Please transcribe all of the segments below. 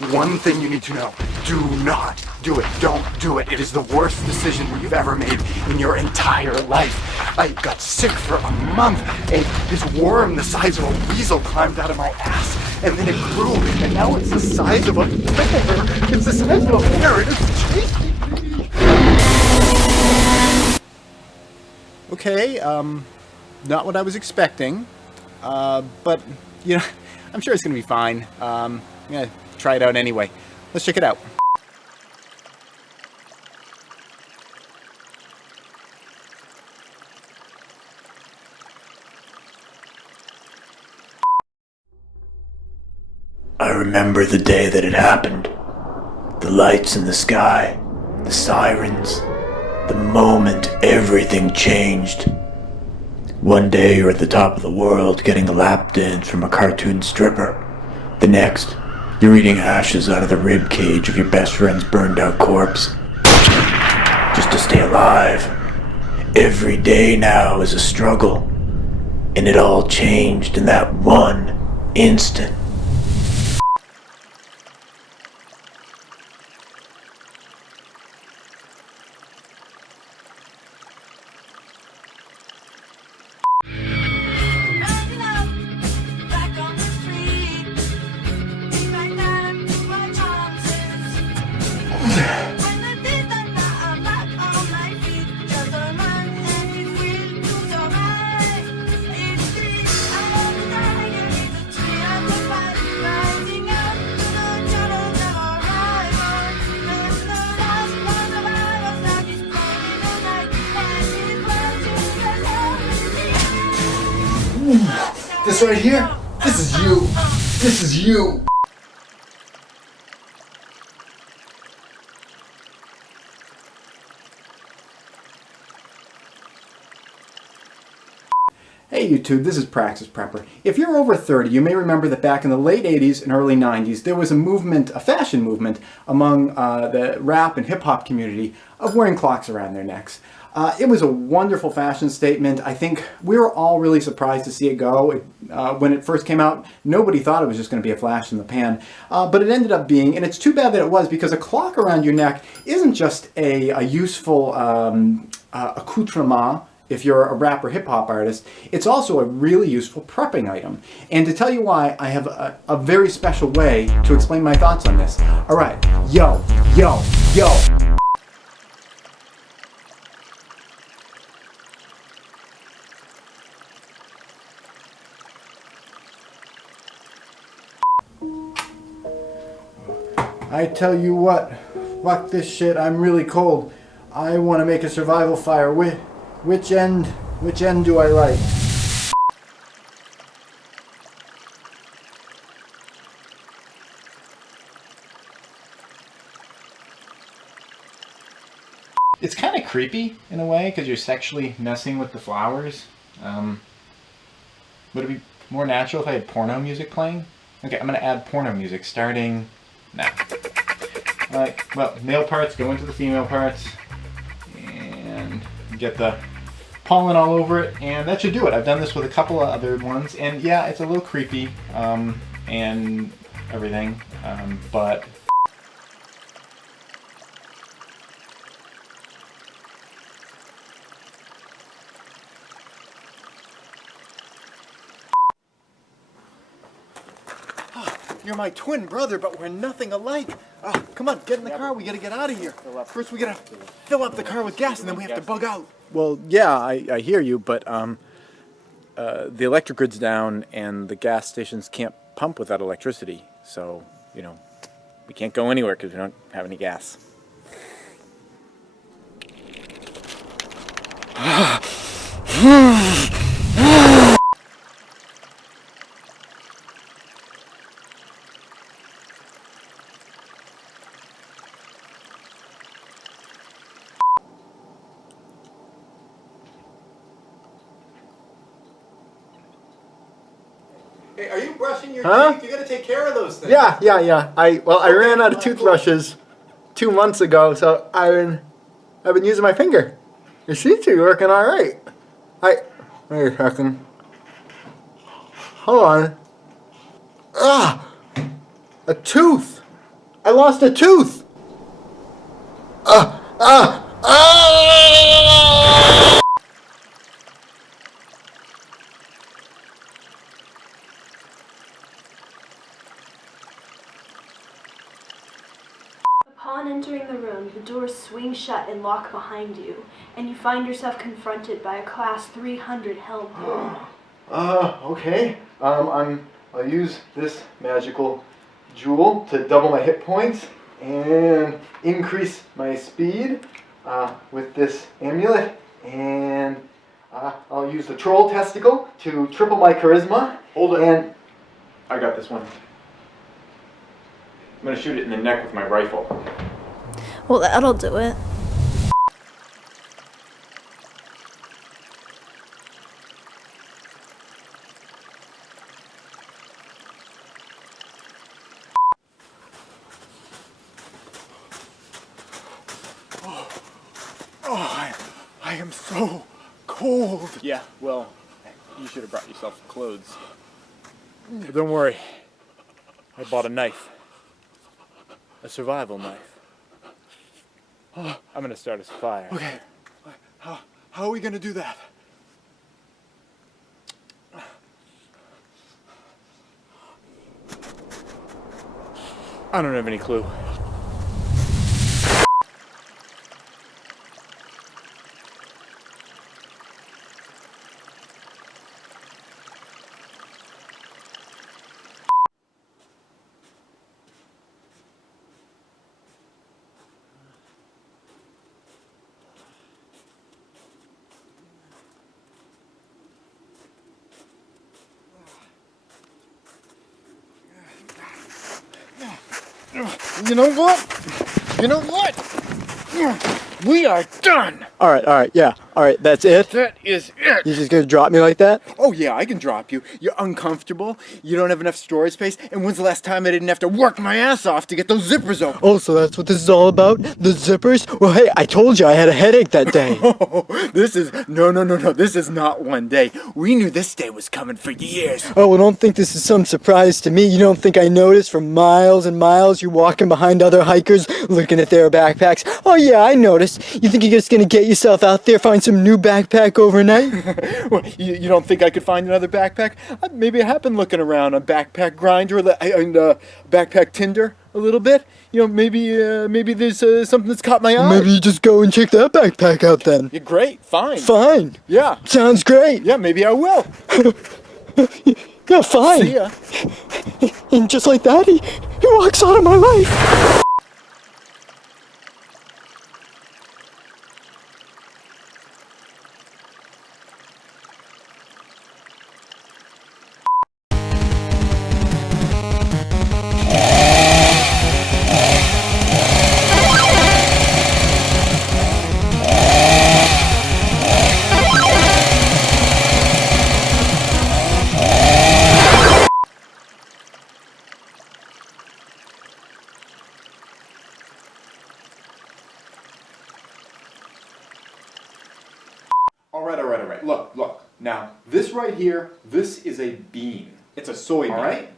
One thing you need to know, do not do it. Don't do it. It is the worst decision you've ever made in your entire life. I got sick for a month, and this worm the size of a weasel climbed out of my ass, and then it grew, and now it's the size of a bear. It's the size of a bear, and it's chasing me. Okay, not what I was expecting, but, you know, I'm sure it's going to be fine. I'm going to try it out anyway. Let's check it out. I remember the day that it happened. The lights in the sky, the sirens, the moment everything changed. One day you're at the top of the world getting a lap dance from a cartoon stripper. The next, you're eating ashes out of the rib cage of your best friend's burned out corpse. Just to stay alive. Every day now is a struggle. And it all changed in that one instant. This right here, this is you. This is you. Hey YouTube, this is Praxis Prepper. If you're over 30, you may remember that back in the late 80s and early 90s, there was a movement, a fashion movement, among the rap and hip-hop community of wearing clocks around their necks. It was a wonderful fashion statement. I think we were all really surprised to see it go. When it first came out, nobody thought it was just going to be a flash in the pan. But it ended up being, and it's too bad that it was, because a clock around your neck isn't just a useful accoutrement if you're a rap or hip-hop artist. It's also a really useful prepping item. And to tell you why, I have a very special way to explain my thoughts on this. All right, yo. I tell you what, fuck this shit, I'm really cold. I want to make a survival fire. Which end do I light? It's kind of creepy in a way because you're sexually messing with the flowers. Would it be more natural if I had porno music playing? Okay, I'm going to add porno music starting now. Alright, well, male parts go into the female parts and get the pollen all over it, and that should do it. I've done this with a couple of other ones, and yeah, it's a little creepy and everything, but you're my twin brother, but we're nothing alike. Come on, get in the car. We gotta get out of here. First, we gotta fill up the car with gas, and then we have to bug out. Well, yeah, I hear you, but the electric grid's down, and the gas stations can't pump without electricity. So, you know, we can't go anywhere because we don't have any gas. Hey, are you brushing your Huh? teeth? You gotta take care of those things. Yeah. I ran out of toothbrushes 2 months ago, so I've been using my finger. Your teeth are working all right. Wait a second. Hold on. A tooth. I lost a tooth! Upon entering the room, the doors swing shut and lock behind you, and you find yourself confronted by a Class 300 Hellboy. Okay. I'll use this magical jewel to double my hit points and increase my speed with this amulet. And I'll use the troll testicle to triple my charisma. Hold it. And I got this one. I'm gonna shoot it in the neck with my rifle. Well, that'll do it. I am so cold. Yeah, well, you should have brought yourself some clothes. Don't worry. I bought a knife. A survival knife. I'm gonna start a fire. okay, how are we gonna do that? I don't have any clue. You know what? You know what? We are done! Alright, yeah. Alright, that's it? That is it! You're just gonna drop me like that? Oh yeah, I can drop you. You're uncomfortable, you don't have enough storage space, and when's the last time I didn't have to work my ass off to get those zippers open? Oh, so that's what this is all about? The zippers? Well, hey, I told you I had a headache that day. No, this is not one day. We knew this day was coming for years. Oh, well, don't think this is some surprise to me. You don't think I noticed for miles and miles you're walking behind other hikers looking at their backpacks? Oh yeah, I noticed. You think you're just gonna get yourself out there, find some new backpack overnight? Well, you don't think I could find another backpack? Maybe I have been looking around on Backpack Grinder and Backpack Tinder a little bit. You know, maybe there's something that's caught my eye. Maybe you just go and check that backpack out then. Yeah, great, fine. Fine. Yeah. Sounds great. Yeah, maybe I will. Yeah, fine. See ya. And just like that, he walks out of my life. All right. Look. Now, this right here, this is a bean. It's a soybean. All right?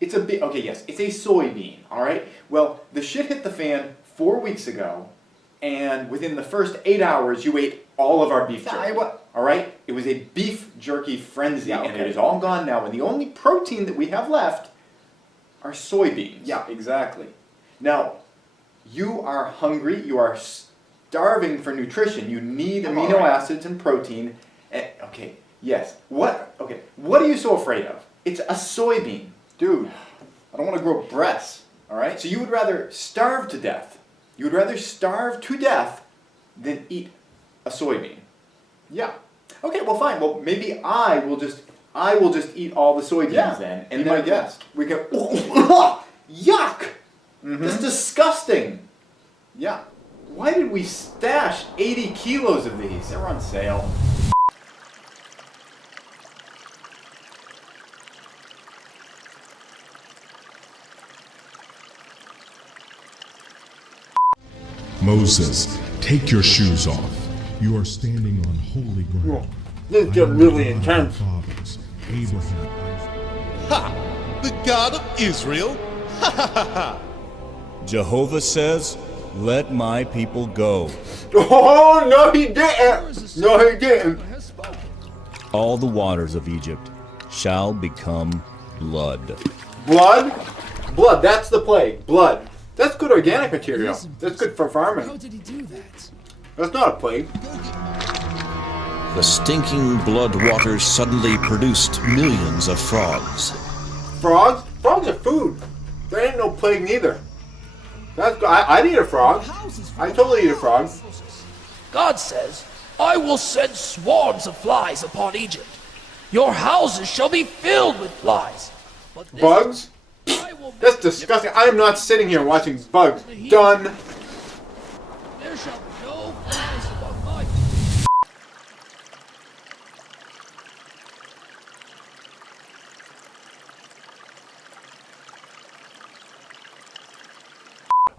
It's a okay, yes, it's a soybean, all right? Well, the shit hit the fan 4 weeks ago, and within the first 8 hours, you ate all of our beef jerky. All right? It was a beef jerky frenzy, and it is all gone now, and the only protein that we have left are soybeans. Yeah, exactly. Now, you are hungry, you are starving for nutrition, you need amino acids and protein. Okay, yes. What are you so afraid of? It's a soybean. Dude, I don't want to grow breasts, all right? So you would rather starve to death. You would rather starve to death than eat a soybean. Yeah. Okay, well fine. Well, maybe I will just eat all the soybeans then. And be then my guest. We can yuck! This is disgusting. Yeah. Why did we stash 80 kilos of these? They were on sale. Moses, take your shoes off. You are standing on holy ground. This is getting really intense. Fathers, Abraham, Ha! The God of Israel? Ha ha ha ha! Jehovah says, let my people go. Oh, no, he didn't. No, he didn't. All the waters of Egypt shall become blood. Blood? Blood, that's the plague. Blood. That's good organic material. That's good for farming. How did he do that? That's not a plague. The stinking blood waters suddenly produced millions of frogs. Frogs? Frogs are food. There ain't no plague neither. That's good. I'd eat a frog. I totally eat a frog. God says, I will send swarms of flies upon Egypt. Your houses shall be filled with flies. But this Bugs? That's disgusting. I am not sitting here watching bugs. Done. There shall be no flies among my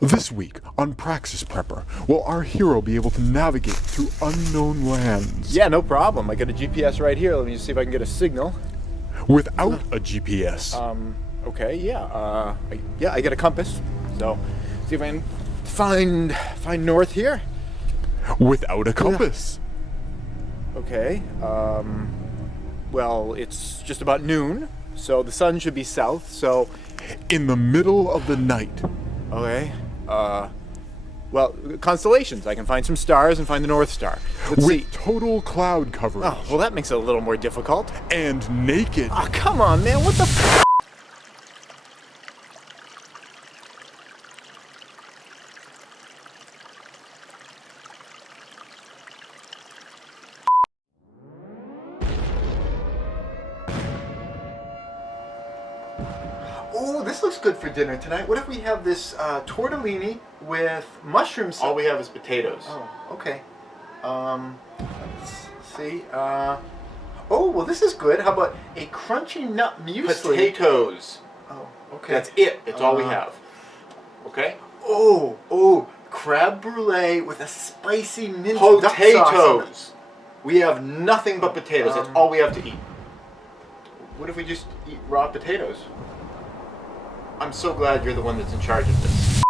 This week on Praxis Prepper, will our hero be able to navigate through unknown lands? Yeah, no problem. I got a GPS right here. Let me just see if I can get a signal. Without a GPS? Okay, yeah. I got a compass. So, see if I can find north here. Without a compass? Okay. Well, it's just about noon, so the sun should be south, so... In the middle of the night. Okay. Well, constellations. I can find some stars and find the North Star. Let's see. With total cloud coverage. Oh, well, that makes it a little more difficult. And naked. Oh, come on, man. What the f***? Oh, this looks good for dinner tonight. What if we have this tortellini with mushrooms? All we have is potatoes. Oh, okay. Let's see. Oh, well, this is good. How about a crunchy nut muesli? Potatoes. Oh, okay. That's it. That's all we have. Okay? Oh, crab brulee with a spicy minced duck sauce. Potatoes. We have nothing but potatoes. That's all we have to eat. What if we just eat raw potatoes? I'm so glad you're the one that's in charge of this.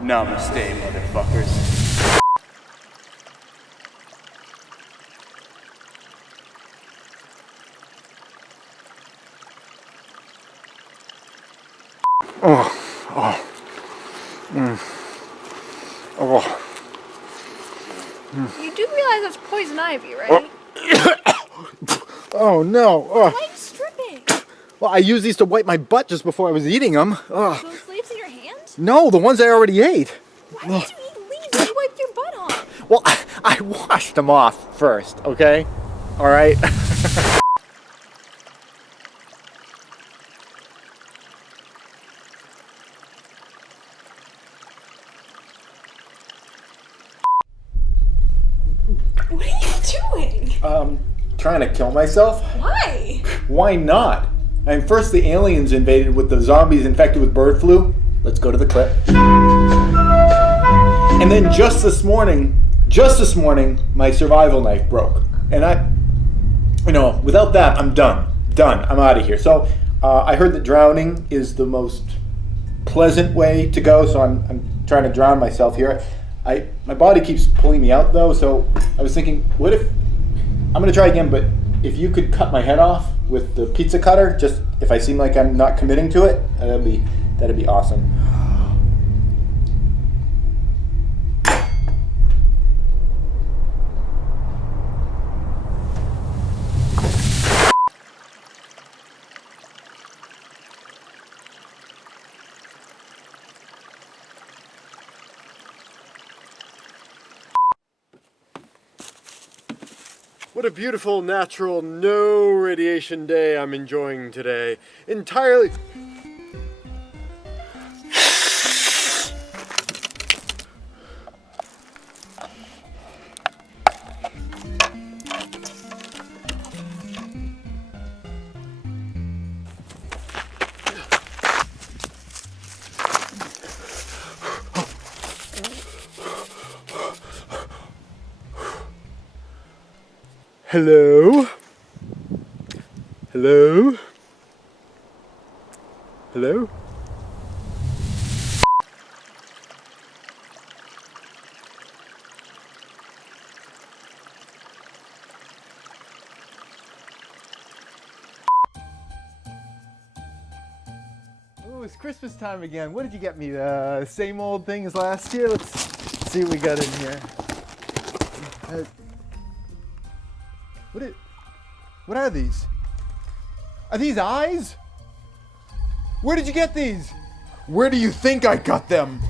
Namaste, motherfuckers. You do realize that's poison ivy, right? Oh, no. Why are you stripping? Well, I used these to wipe my butt just before I was eating them. Those leaves in your hand? No, the ones I already ate. Why would you eat leaves that you wiped your butt on? Well, I washed them off first, okay? All right? What are you doing? Trying to kill myself? Why? Why not? I mean, first the aliens invaded with the zombies infected with bird flu. Let's go to the clip. And then just this morning, my survival knife broke. And without that, I'm done. I'm out of here. So I heard that drowning is the most pleasant way to go, so I'm trying to drown myself here. My body keeps pulling me out though, so I was thinking, what if, I'm gonna try again, but if you could cut my head off with the pizza cutter, just if I seem like I'm not committing to it, that'd be awesome. What a beautiful, natural, no radiation day I'm enjoying today. Entirely... Hello? Hello? Hello? Oh, it's Christmas time again. What did you get me? The same old thing as last year? Let's see what we got in here. What are these? Are these eyes? Where did you get these? Where do you think I got them?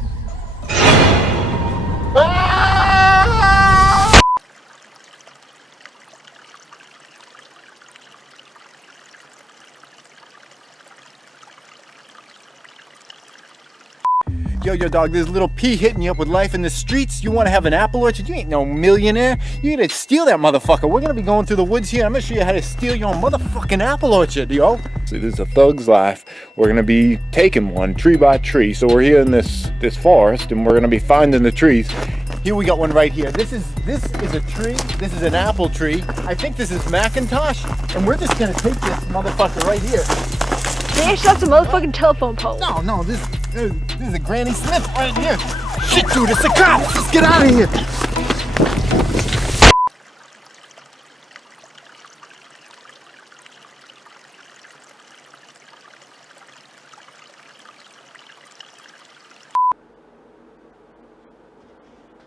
Yo, dog, there's a little pea hitting you up with life in the streets. You want to have an apple orchard? You ain't no millionaire. You gotta steal that motherfucker. We're gonna be going through the woods here. I'm gonna show you how to steal your own motherfucking apple orchard, yo. See, this is a thug's life. We're gonna be taking one tree by tree. So we're here in this forest, and we're gonna be finding the trees. Here we got one right here. This is a tree. This is an apple tree. I think this is Macintosh, and we're just gonna take this motherfucker right here. Dash, that's a motherfucking telephone pole. No, this is a Granny Smith right here. Shit, dude, it's a cop. Let's get out of here.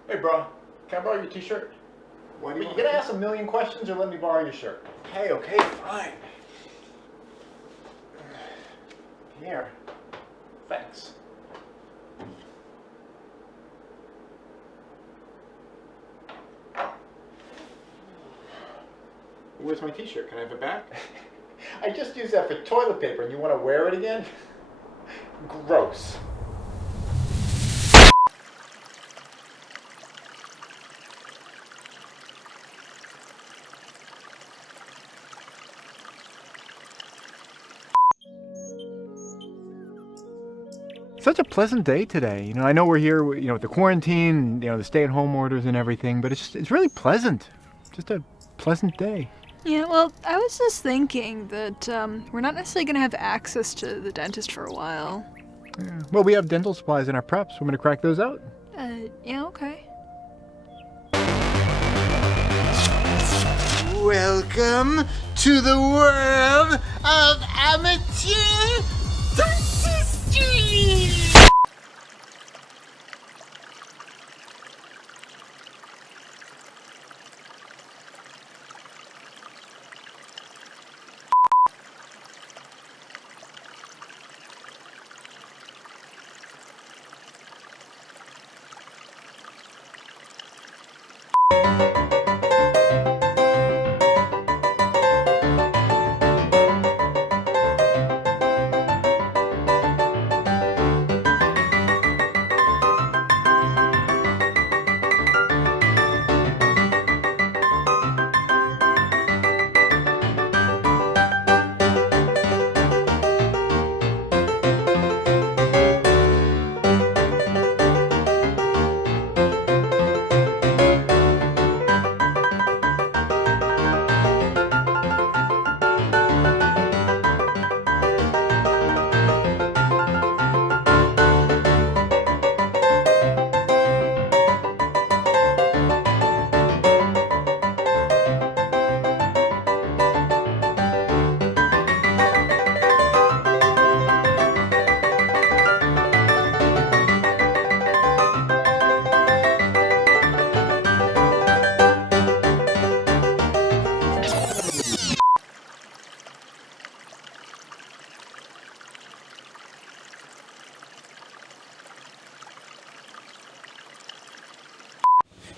Hey, bro, can I borrow your t-shirt? Why do you You gonna ask a million questions or let me borrow your shirt? Hey, okay, fine. Here. Thanks. Where's my t-shirt? Can I have it back? I just used that for toilet paper and you want to wear it again? Gross. Such a pleasant day today. You know, I know we're here, you know, with the quarantine, you know, the stay-at-home orders and everything, but it's really pleasant. Just a pleasant day. Yeah, well, I was just thinking that we're not necessarily going to have access to the dentist for a while. Yeah. Well, we have dental supplies in our preps. We're going to crack those out. Yeah, okay. Welcome to the world of amateur dentistry!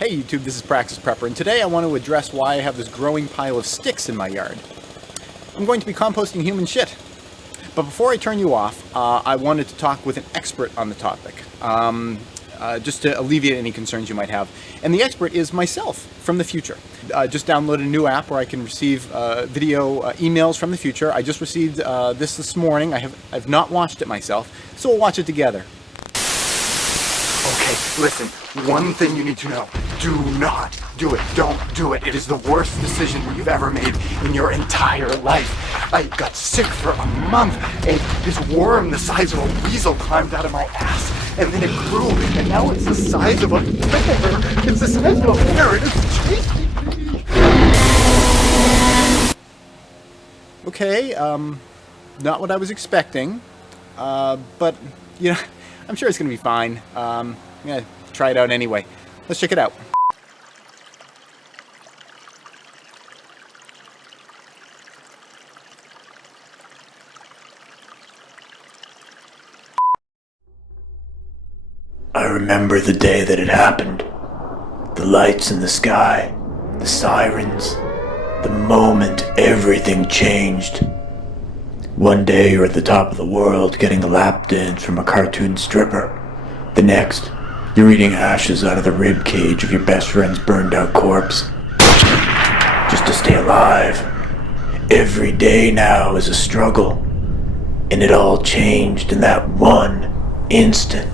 Hey YouTube, this is Praxis Prepper, and today I want to address why I have this growing pile of sticks in my yard. I'm going to be composting human shit. But before I turn you off, I wanted to talk with an expert on the topic, just to alleviate any concerns you might have. And the expert is myself from the future. Just downloaded a new app where I can receive video emails from the future. I just received this morning. I've not watched it myself, so we'll watch it together. Okay, listen, one thing you need to know. Do not do it. Don't do it. It is the worst decision you've ever made in your entire life. I got sick for a month, and this worm the size of a weasel climbed out of my ass, and then it grew, and now it's the size of a bear. It's the size of a bear. It is chasing me. Okay, not what I was expecting, but, you know, I'm sure it's going to be fine. I'm going to try it out anyway. Let's check it out. I remember the day that it happened. The lights in the sky, the sirens, the moment everything changed. One day you're at the top of the world getting a lap dance from a cartoon stripper. The next, you're eating ashes out of the rib cage of your best friend's burned out corpse. Just to stay alive. Every day now is a struggle. And it all changed in that one instant.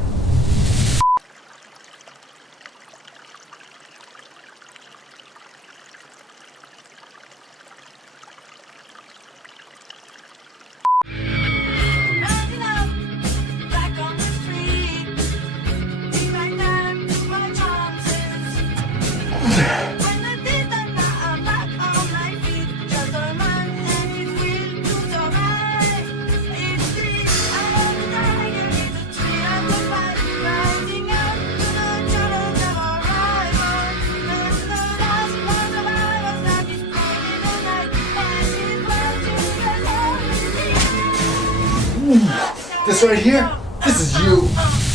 This right here, this is you.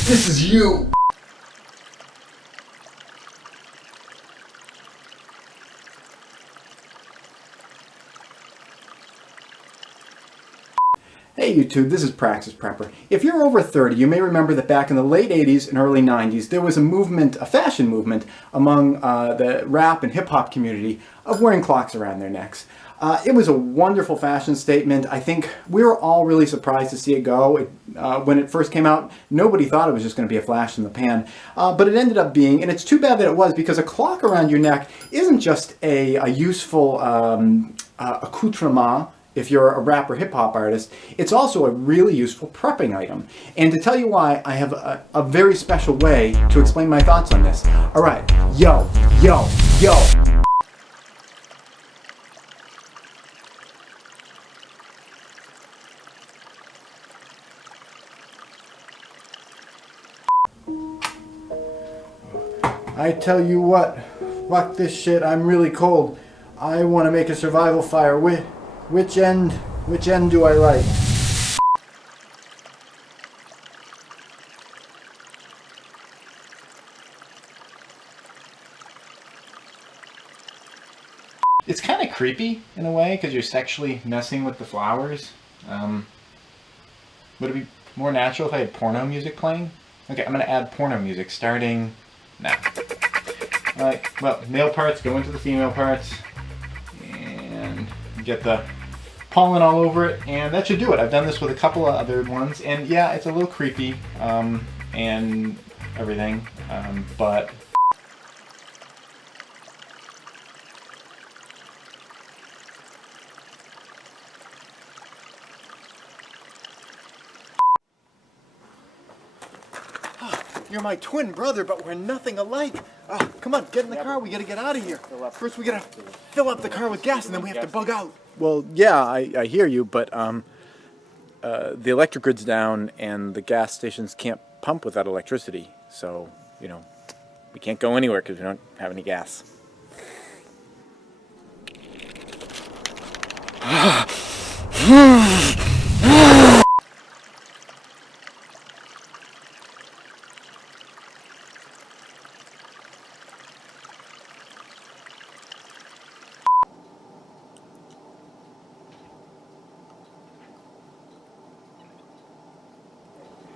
This is you. Hey YouTube, this is Praxis Prepper. If you're over 30, you may remember that back in the late 80s and early 90s, there was a movement, a fashion movement, among the rap and hip-hop community of wearing clocks around their necks. It was a wonderful fashion statement. I think we were all really surprised to see it go. When it first came out, nobody thought it was just going to be a flash in the pan. But it ended up being, and it's too bad that it was, because a clock around your neck isn't just a useful accoutrement if you're a rap or hip-hop artist. It's also a really useful prepping item. And to tell you why, I have a very special way to explain my thoughts on this. All right, yo. I tell you what, fuck this shit, I'm really cold. I want to make a survival fire. Which end do I like? It's kind of creepy in a way because you're sexually messing with the flowers. Would it be more natural if I had porno music playing? Okay, I'm gonna add porno music starting now. Alright, well, male parts go into the female parts and get the pollen all over it, and that should do it. I've done this with a couple of other ones, and yeah, it's a little creepy and everything, but you're my twin brother, but we're nothing alike. Come on, get in the car. We gotta get out of here. First, we gotta fill up the car with gas, and then we have to bug out. Well, yeah, I hear you, but the electric grid's down, and the gas stations can't pump without electricity. So, you know, we can't go anywhere because we don't have any gas.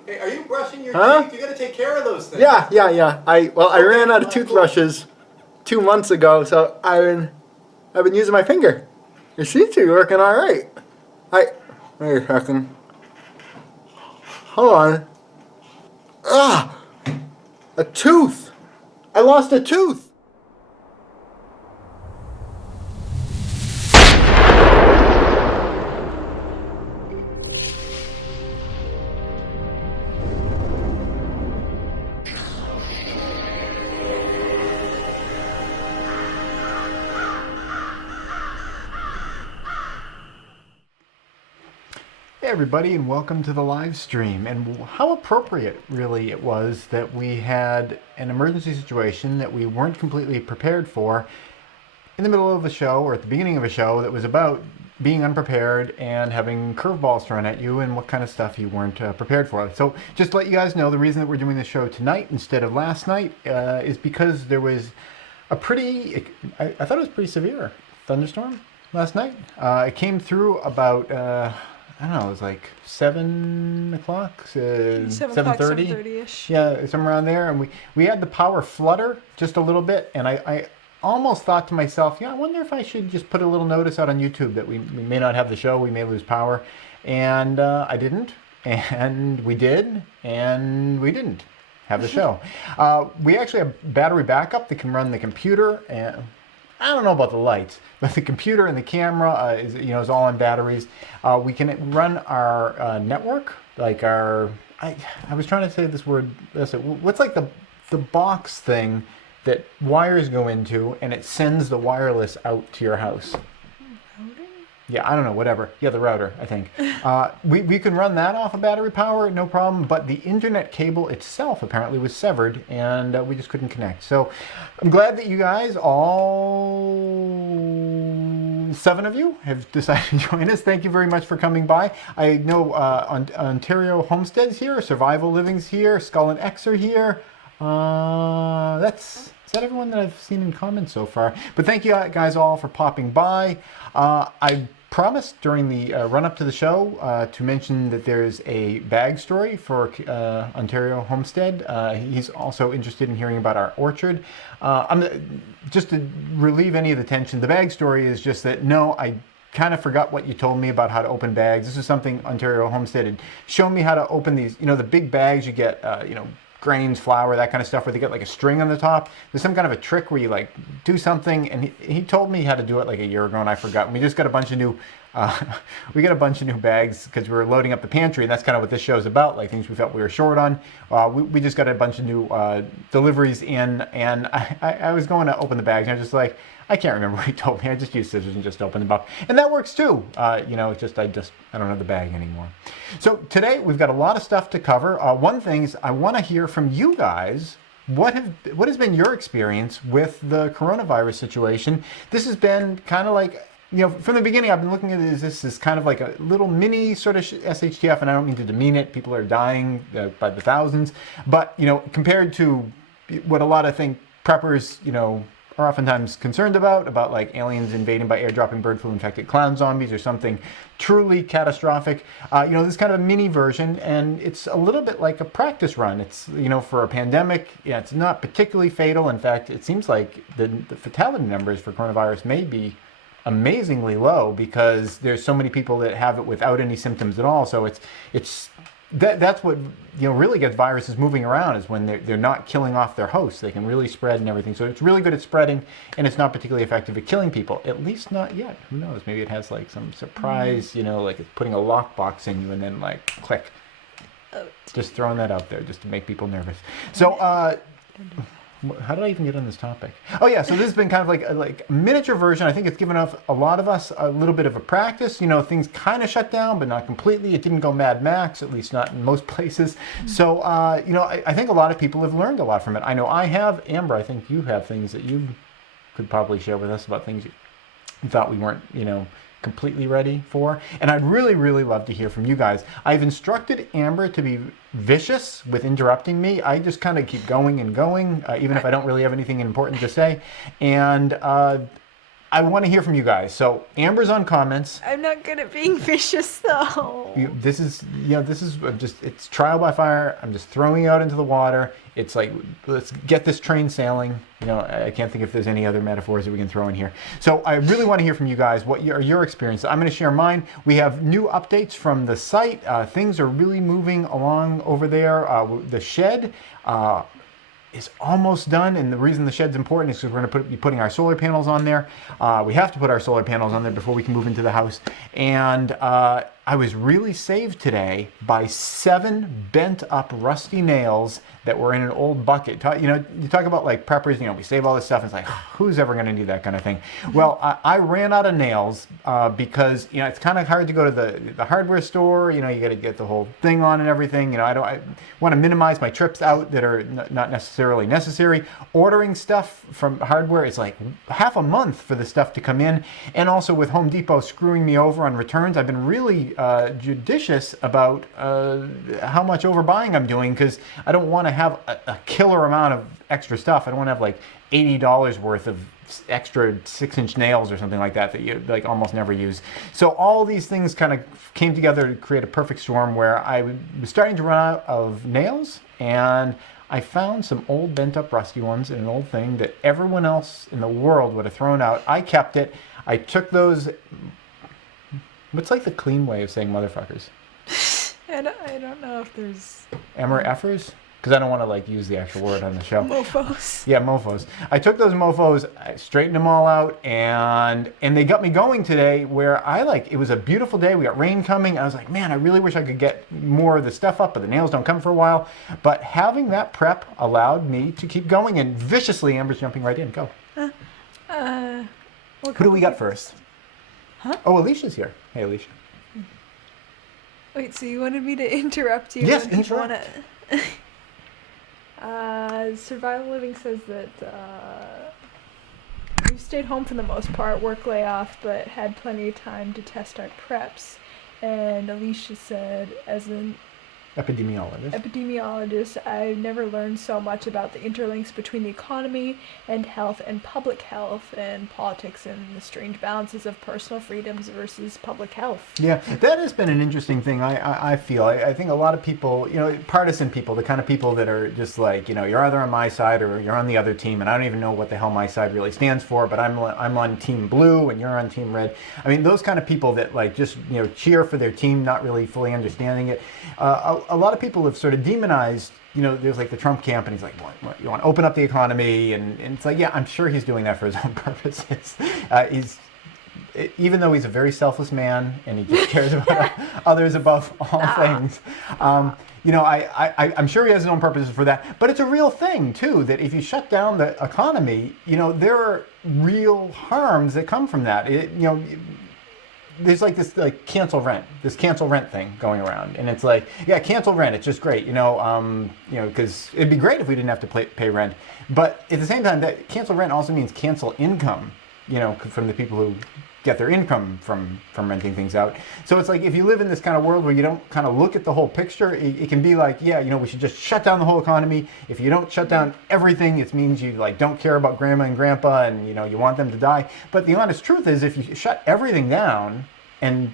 Hey, are you brushing your Huh? teeth? You gotta take care of those things. Yeah. I ran out of toothbrushes 2 months ago, so I've been using my finger. It seems to be working all right. Wait a second. Hold on. Ah! A tooth! I lost a tooth! Hey everybody, and welcome to the live stream. And how appropriate really it was that we had an emergency situation that we weren't completely prepared for in the middle of a show, or at the beginning of a show, that was about being unprepared and having curveballs thrown at you and what kind of stuff you weren't prepared for. So just to let you guys know, the reason that we're doing this show tonight instead of last night is because there was a pretty, I thought it was pretty severe thunderstorm last night. It came through about I don't know, it was like 7 o'clock, 7:30. 7:30-ish. Yeah, somewhere around there. And we had the power flutter just a little bit. And I almost thought to myself, I wonder if I should just put a little notice out on YouTube that we may not have the show, we may lose power. And I didn't. And we did. And we didn't have the show. We actually have battery backup that can run the computer. And I don't know about the lights, but the computer and the camera is all on batteries. We can run our network, like our. I was trying to say this word. What's like the box thing that wires go into, and it sends the wireless out to your house. Yeah, I don't know, whatever. Yeah, the router, I think. We can run that off of battery power, no problem, but the internet cable itself apparently was severed, and we just couldn't connect. So I'm glad that you guys, all 7 of you, have decided to join us. Thank you very much for coming by. I know Ontario Homestead's here, Survival Living's here, Skull and X are here. Is that everyone that I've seen in comments so far? But thank you guys all for popping by. I promised during the run-up to the show to mention that there's a bag story for Ontario Homestead. He's also interested in hearing about our orchard. Just to relieve any of the tension, the bag story is just that, no, I kind of forgot what you told me about how to open bags. This is something Ontario Homestead had shown me how to open these, the big bags you get, grains, flour, that kind of stuff, where they get like a string on the top. There's some kind of a trick where you like do something, and he told me how to do it like a year ago, and I forgot. And we just got a bunch of new bags because we were loading up the pantry, and that's kind of what this show is about, like things we felt we were short on. We just got a bunch of new deliveries in, and I was going to open the bags, and I was just like, I can't remember what he told me. I just used scissors and just opened them up. And that works too. I don't know the bag anymore. So today we've got a lot of stuff to cover. One thing is I want to hear from you guys. What has been your experience with the coronavirus situation? This has been kind of like, from the beginning I've been looking at this as kind of like a little mini sort of SHTF, and I don't mean to demean it. People are dying by the thousands. But, compared to what a lot of preppers, are oftentimes concerned about like aliens invading by airdropping bird flu infected clown zombies or something truly catastrophic. This is kind of a mini version, and it's a little bit like a practice run. It's, for a pandemic, it's not particularly fatal. In fact, it seems like the fatality numbers for coronavirus may be amazingly low because there's so many people that have it without any symptoms at all. So that's what really gets viruses moving around, is when they're not killing off their hosts. They can really spread and everything. So it's really good at spreading, and it's not particularly effective at killing people. At least not yet. Who knows? Maybe it has like some surprise, like it's putting a lockbox in you and then like click. Just throwing that out there just to make people nervous. So how did I even get on this topic? Oh yeah, so this has been kind of like a miniature version. I think it's given a lot of us a little bit of a practice. Things kind of shut down, but not completely. It didn't go Mad Max, at least not in most places. So, I think a lot of people have learned a lot from it. I know I have. Amber, I think you have things that you could probably share with us about things you thought we weren't, completely ready for. And I'd really, really love to hear from you guys. I've instructed Amber to be vicious with interrupting me. I just kind of keep going and going, even if I don't really have anything important to say. And I want to hear from you guys. So Amber's on comments. I'm not good at being vicious though. This is it's trial by fire. I'm just throwing you out into the water. It's like, let's get this train sailing. I can't think if there's any other metaphors that we can throw in here. So I really want to hear from you guys. What are your experiences? I'm going to share mine. We have new updates from the site. Things are really moving along over there. The shed is almost done, and the reason the shed's important is because we're going to be putting our solar panels on there. We have to put our solar panels on there before we can move into the house. And I was really saved today by 7 bent up rusty nails that were in an old bucket. You talk about like preppers, we save all this stuff, and it's like, who's ever going to do that kind of thing? Well, I ran out of nails because it's kind of hard to go to the hardware store. You got to get the whole thing on and everything. I want to minimize my trips out that are not necessarily necessary. Ordering stuff from hardware, it's like half a month for the stuff to come in. And also with Home Depot screwing me over on returns, I've been really judicious about how much overbuying I'm doing, because I don't want to have a killer amount of extra stuff. I don't want to have like $80 worth of extra 6-inch nails or something like that you like almost never use. So all these things kind of came together to create a perfect storm where I was starting to run out of nails, and I found some old bent up rusty ones in an old thing that everyone else in the world would have thrown out. I kept it. I took those. What's like the clean way of saying motherfuckers? I don't know if there's... Emmer effers? Because I don't want to like use the actual word on the show. Mofos. Yeah, mofos. I took those mofos, I straightened them all out, and they got me going today where it was a beautiful day. We got rain coming. I was like, man, I really wish I could get more of the stuff up, but the nails don't come for a while. But having that prep allowed me to keep going, and viciously, Amber's jumping right in. Go. Who do we got first? Huh? Oh, Alicia's here. Hey, Alicia. Wait, so you wanted me to interrupt you? Yes, when people interrupt. Survival Living says that we've stayed home for the most part, work layoff, but had plenty of time to test our preps. And Alicia said, as an epidemiologist, I've never learned so much about the interlinks between the economy and health and public health and politics and the strange balances of personal freedoms versus public health. Yeah, that has been an interesting thing, I feel. I think a lot of people, partisan people, the kind of people that are just like, you're either on my side or you're on the other team, and I don't even know what the hell my side really stands for, but I'm on team blue and you're on team red. I mean, those kind of people that like just, cheer for their team, not really fully understanding it. A lot of people have sort of demonized, there's like the Trump camp, and he's like, what, you want to open up the economy? And it's like, yeah, I'm sure he's doing that for his own purposes. Even though he's a very selfless man and he just cares about others above all things, I'm sure he has his own purposes for that. But it's a real thing, too, that if you shut down the economy, there are real harms that come from that. There's like this cancel rent thing going around, and it's like, yeah, cancel rent, it's just great, because it'd be great if we didn't have to pay rent, but at the same time, that cancel rent also means cancel income, from the people who get their income from renting things out. So it's like, if you live in this kind of world where you don't kind of look at the whole picture, it can be like, yeah, we should just shut down the whole economy. If you don't shut down everything, it means you don't care about grandma and grandpa, and you want them to die. But the honest truth is, if you shut everything down and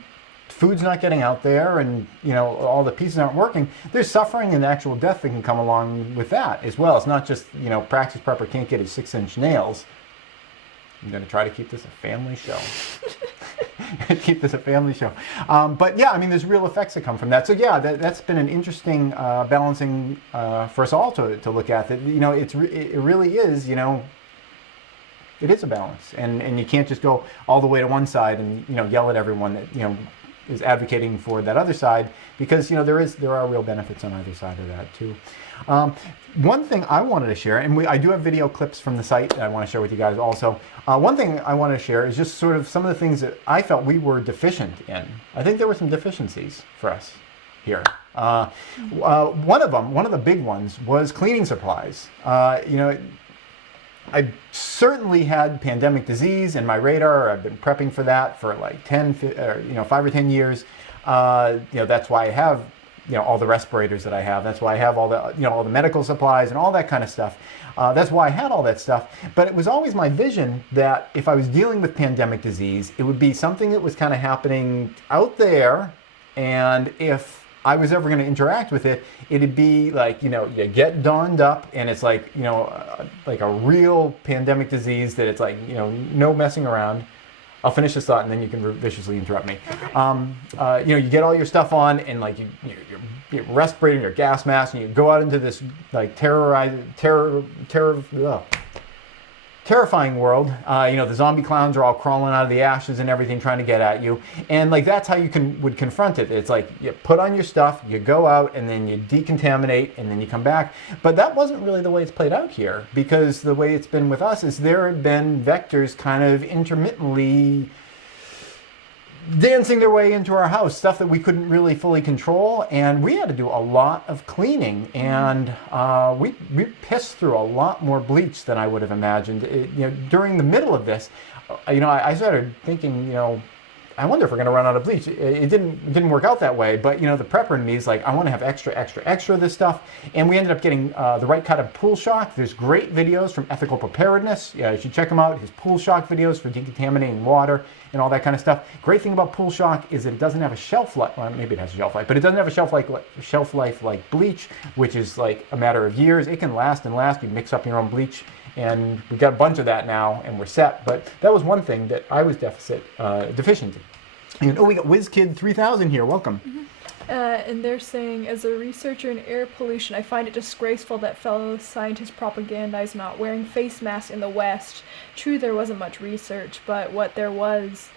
food's not getting out there, and all the pieces aren't working, there's suffering and actual death that can come along with that as well. It's not just Praxis Prepper can't get his 6-inch nails. I'm going to try to keep this a family show. But yeah, I mean, there's real effects that come from that. So yeah, that's been an interesting balancing for us all to look at. That it really is, it is a balance, and you can't just go all the way to one side and yell at everyone that is advocating for that other side, because there are real benefits on either side of that too. One thing I wanted to share, and I do have video clips from the site that I want to share with you guys also. One thing I want to share is just sort of some of the things that I felt we were deficient in. I think there were some deficiencies for us here. One of the big ones was cleaning supplies. I certainly had pandemic disease in my radar. I've been prepping for that for like 5 or 10 years. That's why I have all the respirators that I have. That's why I have all the, all the medical supplies and all that kind of stuff. That's why I had all that stuff. But it was always my vision that if I was dealing with pandemic disease, it would be something that was kind of happening out there. And if I was ever going to interact with it, it'd be like, you get donned up and it's like, like a real pandemic disease that it's like, no messing around. I'll finish this thought and then you can viciously interrupt me. You get all your stuff on and like you're respirating your gas mask and you go out into this like terrifying world. The zombie clowns are all crawling out of the ashes and everything trying to get at you. And like that's how you would confront it. It's like you put on your stuff, you go out and then you decontaminate and then you come back. But that wasn't really the way it's played out here, because the way it's been with us is there have been vectors kind of intermittently dancing their way into our house, stuff that we couldn't really fully control, and we had to do a lot of cleaning, and we pissed through a lot more bleach than I would have imagined. During the middle of this, I started thinking, I wonder if we're going to run out of bleach. It didn't work out that way, but the prepper in me is like, I want to have extra of this stuff, and we ended up getting the right kind of pool shock. There's great videos from Ethical Preparedness. Yeah, you should check him out. His pool shock videos for decontaminating water and all that kind of stuff. Great thing about pool shock is that it doesn't have a shelf life. Well, maybe it has a shelf life, but it doesn't have a shelf life like bleach, which is like a matter of years. It can last and last. You mix up your own bleach. And we've got a bunch of that now, and we're set. But that was one thing that I was deficient in. And we got WizKid3000 here. Welcome. Mm-hmm. And they're saying, as a researcher in air pollution, I find it disgraceful that fellow scientists propagandize not wearing face masks in the West. True, there wasn't much research, but what there was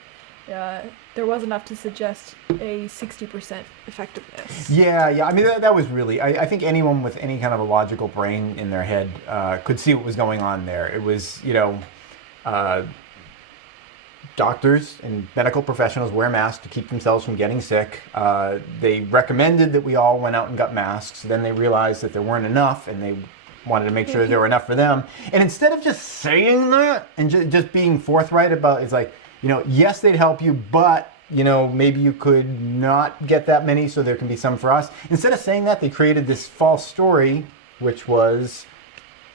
enough to suggest a 60% effectiveness. Yeah. I mean, that was really, I think anyone with any kind of a logical brain in their head could see what was going on there. It was, doctors and medical professionals wear masks to keep themselves from getting sick. They recommended that we all went out and got masks. Then they realized that there weren't enough, and they wanted to make sure there were enough for them. And instead of just saying that and just being forthright about, it's like, yes, they'd help you, but maybe you could not get that many, so there can be some for us. Instead of saying that, they created this false story, which was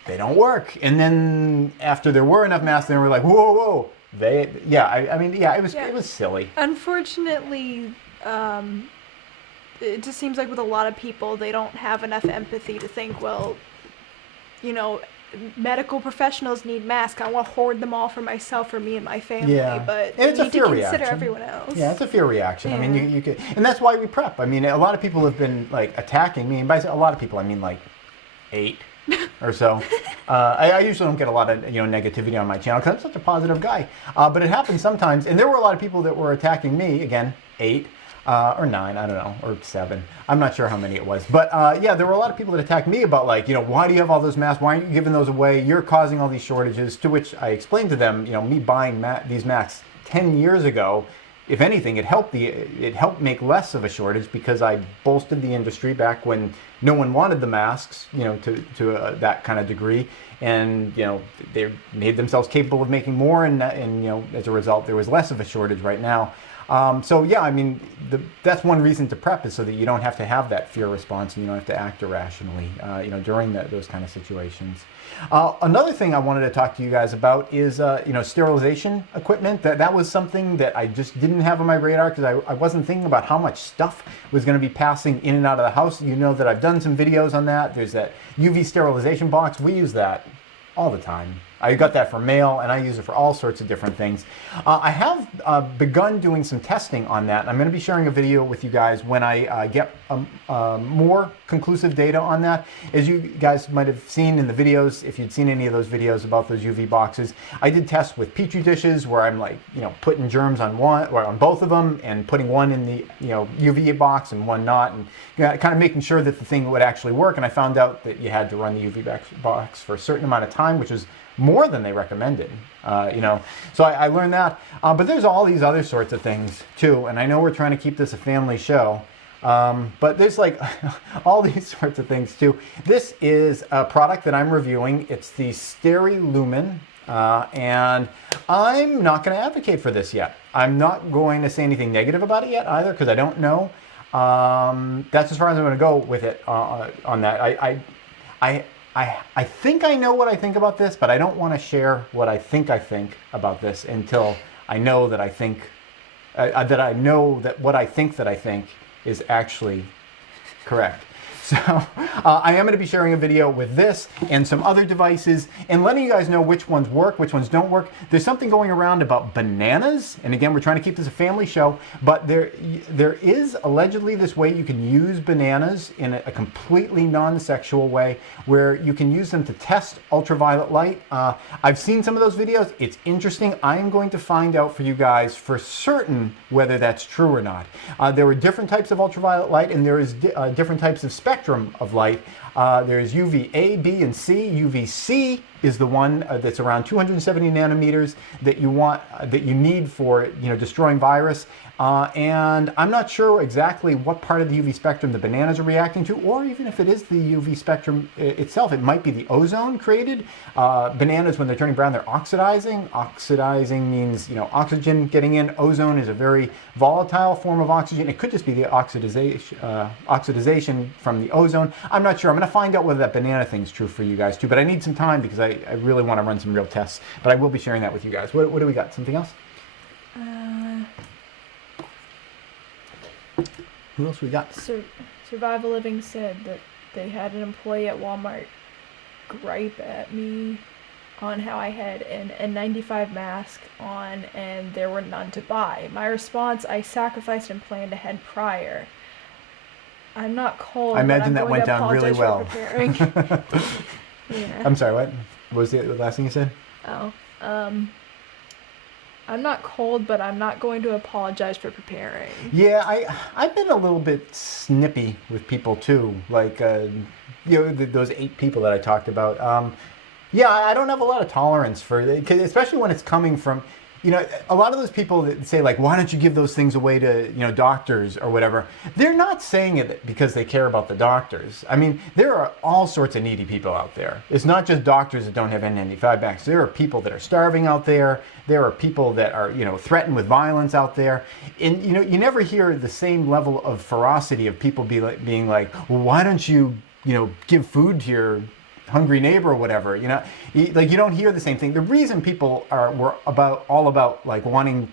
they don't work. And then after there were enough masks, they were like, whoa. It was silly. Unfortunately, it just seems like with a lot of people, they don't have enough empathy to think, well, medical professionals need masks. I want to hoard them all for myself, for me and my family. Yeah. But it's you a need to fear consider reaction. everyone else. Yeah, it's a fear reaction. Yeah. I mean, you could, and that's why we prep. I mean, a lot of people have been like attacking me, and by a lot of people, I mean like 8 or so. I usually don't get a lot of negativity on my channel because I'm such a positive guy. But it happens sometimes, and there were a lot of people that were attacking me. Again, 8 or 9, I don't know, or 7. I'm not sure how many it was. But there were a lot of people that attacked me about like, why do you have all those masks? Why aren't you giving those away? You're causing all these shortages. To which I explained to them, me buying these masks 10 years ago. If anything, it helped make less of a shortage because I bolstered the industry back when no one wanted the masks, to that kind of degree, and they made themselves capable of making more, and as a result, there was less of a shortage right now. That's one reason to prep, is so that you don't have to have that fear response and you don't have to act irrationally, during those kind of situations. Another thing I wanted to talk to you guys about is, sterilization equipment. That was something that I just didn't have on my radar because I wasn't thinking about how much stuff was going to be passing in and out of the house. That I've done some videos on that. There's that UV sterilization box. We use that all the time. I got that for mail, and I use it for all sorts of different things. I have begun doing some testing on that, and I'm going to be sharing a video with you guys when I get more conclusive data on that. As you guys might have seen in the videos, if you'd seen any of those videos about those UV boxes, I did tests with Petri dishes where I'm like, putting germs on on both of them, and putting one in the UV box and one not, and kind of making sure that the thing would actually work. And I found out that you had to run the UV box for a certain amount of time, which was more than they recommended, So I learned that. But there's all these other sorts of things too. And I know we're trying to keep this a family show, but there's like all these sorts of things too. This is a product that I'm reviewing. It's the Sterilumen, and I'm not going to advocate for this yet. I'm not going to say anything negative about it yet either, because I don't know. That's as far as I'm going to go with it on that. I think I know what I think about this, but I don't want to share what I think about this until I know that I think that what I think is actually correct. So I am going to be sharing a video with this and some other devices and letting you guys know which ones work, which ones don't work. There's something going around about bananas. And again, we're trying to keep this a family show, but there is allegedly this way you can use bananas in a completely non-sexual way where you can use them to test ultraviolet light. I've seen some of those videos. It's interesting. I am going to find out for you guys for certain whether that's true or not. There are different types of ultraviolet light and there is different types of spectrum of light. There's UVA, B, and C. UVC is the one that's around 270 nanometers that you need for destroying virus. And I'm not sure exactly what part of the UV spectrum the bananas are reacting to, or even if it is the UV spectrum itself, it might be the ozone created. Bananas, when they're turning brown, they're oxidizing. Oxidizing means oxygen getting in. Ozone is a very volatile form of oxygen. It could just be the oxidization from the ozone. I'm not sure. I'm going to find out whether that banana thing's true for you guys too, but I need some time because I really want to run some real tests. But I will be sharing that with you guys. What do we got? Something else? Who else we got? Survival Living said that they had an employee at Walmart gripe at me on how I had an N95 mask on and there were none to buy. My response, I sacrificed and planned ahead prior. I'm not cold. I imagine that went down really well. Yeah. I'm sorry, what was the last thing you said? Oh, I'm not cold, but I'm not going to apologize for preparing. Yeah, I've been a little bit snippy with people too, like those 8 people that I talked about. Yeah, I don't have a lot of tolerance for it, especially when it's coming from, a lot of those people that say like, why don't you give those things away to, doctors or whatever. They're not saying it because they care about the doctors. I mean, there are all sorts of needy people out there. It's not just doctors that don't have N95 masks. There are people that are starving out there. There are people that are, threatened with violence out there. And, you never hear the same level of ferocity of people being like, well, why don't you, give food to your hungry neighbor or whatever, you don't hear the same thing. The reason people were all about like wanting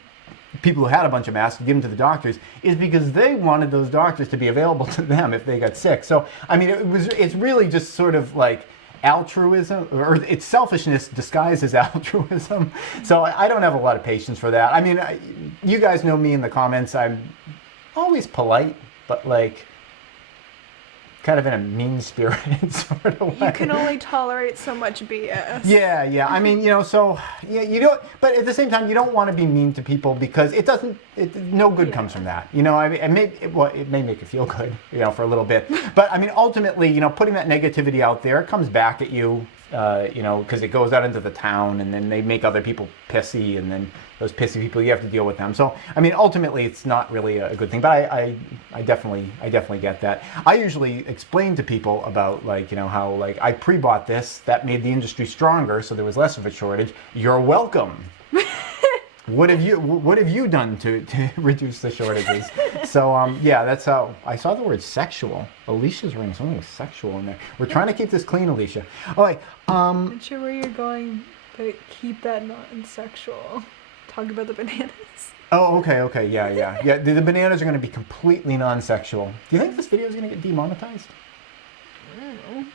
people who had a bunch of masks to give them to the doctors is because they wanted those doctors to be available to them if they got sick. So I mean, it's really just sort of like altruism, or it's selfishness disguised as altruism. So I don't have a lot of patience for that. I mean, you guys know me in the comments. I'm always polite, but like kind of in a mean-spirited sort of way. You can only tolerate so much BS. Yeah. I mean, so yeah, you don't. But at the same time, you don't want to be mean to people because no good comes from that. I mean, it may make you feel good, for a little bit. But I mean, ultimately, putting that negativity out there, it comes back at you. Because it goes out into the town, and then they make other people pissy, and then those pissy people, you have to deal with them. So, I mean, ultimately, it's not really a good thing. But I definitely get that. I usually explain to people about how I pre-bought this, that made the industry stronger, so there was less of a shortage. You're welcome. What have you done to reduce the shortages? So yeah, that's how I saw the word sexual. Alicia's writing something sexual in there. We're trying to keep this clean, Alicia. All right. Not sure where you're going, but keep that non-sexual. Talk about the bananas. Oh, okay, yeah. The bananas are going to be completely non-sexual. Do you think this video is going to get demonetized? I don't know.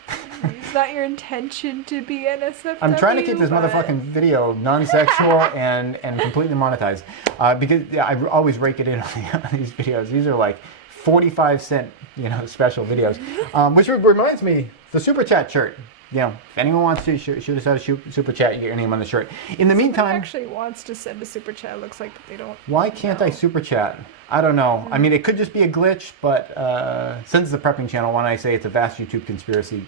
Is that your intention to be NSFW? I'm trying to keep this motherfucking video non-sexual and completely monetized. Because I always rake it in on these videos. These are like 45-cent, special videos. Which reminds me, the Super Chat shirt. If anyone wants to shoot us out a super chat, you get your name on the shirt. In the meantime, actually wants to send a super chat. Looks like they don't. Why can't I super chat? I don't know. I mean, it could just be a glitch, but since it's a prepping channel, why don't I say it's a vast YouTube conspiracy